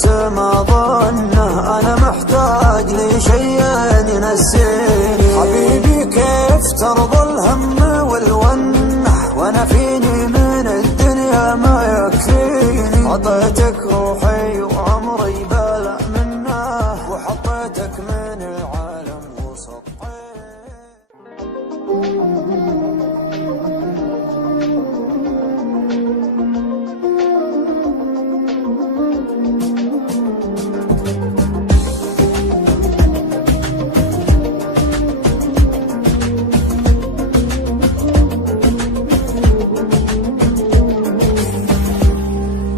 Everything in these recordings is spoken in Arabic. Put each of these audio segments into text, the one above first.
بس ما ظنه أنا محتاج لي شيء ينسيني. حبيبي كيف ترضى الهم والونه وانا فيني من الدنيا ما يكفيني. عطيتك روحي وعمري بلا منه وحطيتك من العالم وسطيت.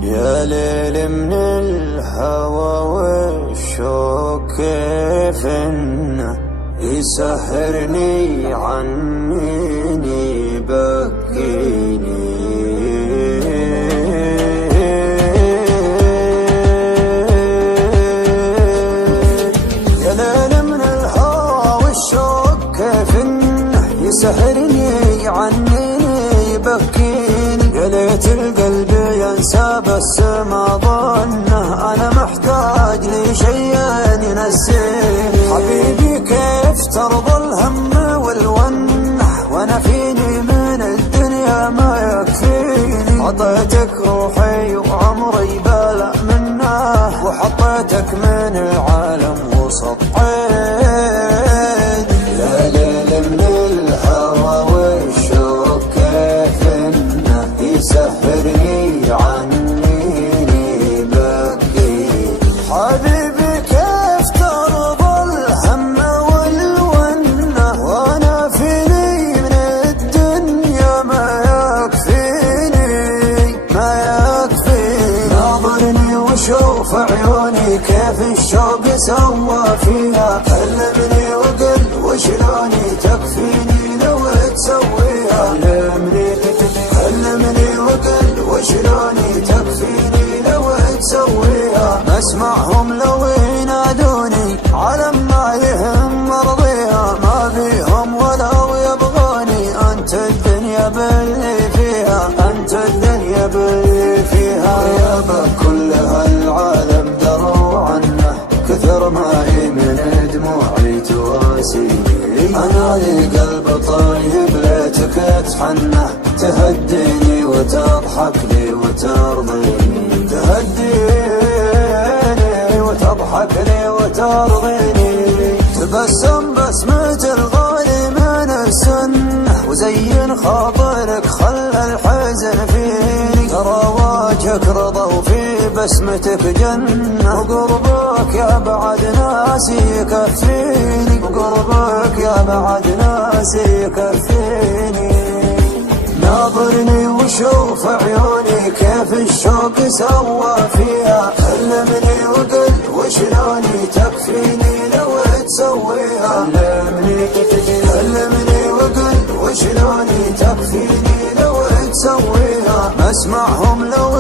يا ليل من الهوى والشوق كيف انه يسهرني عنيني بكيني. يا ليل من الهوى والشوق كيف انه يسهرني عنيني بكيني. يا ليت القلب ينسى بس ما ظنه أنا محتاج لي شيء ينسيني. حبيبي كيف ترضى الهم والونه وانا فيني من الدنيا ما يكفيني. عطيتك روحي وعمري بلا منه وحطيتك من العالم وسطيت. يا ليل من الهوى والشوق كيف انه يسهرني عنيني بكي. حبيبي كيف ترضى الهم والونه وانا فيني من الدنيا ما يكفيني ما يكفيني. ناظرني وشوف عيوني كيف الشوق سوى فيها. كلمني وقل وشلوني تكفيني لو تسويها. كلمني وقل وشلوني تكفيني لو تسويها. اسمعهم لو ينادوني على ما يهم مرضيها. ما بيهم ولو يبغوني انت الدنيا باللي فيها. انت الدنيا باللي فيها. غيابك كل هالعالم دروا عنه كثر ما من دموعي تواسيني. انا لي قلب طيب ليتك تحنه تهديني وتضحك لي وترضيني. تهديني وتضحك لي وترضيني. تبسم بسمة الغالي من السنة وزين خاطرك خلى الحزن فيني. ترى وجهك رضا وفي بسمتك جنة. وقربك يا بعد ناسي يكفيني. وقربك يا بعد ناسي يكفيني. ناظرني وشوف عيوني كيف الشوق سوى فيها. كلمني وقل وشلوني تكفيني لو تسويها. كلمني وقل وشلوني تكفيني لو تسويها. اسمعهم لو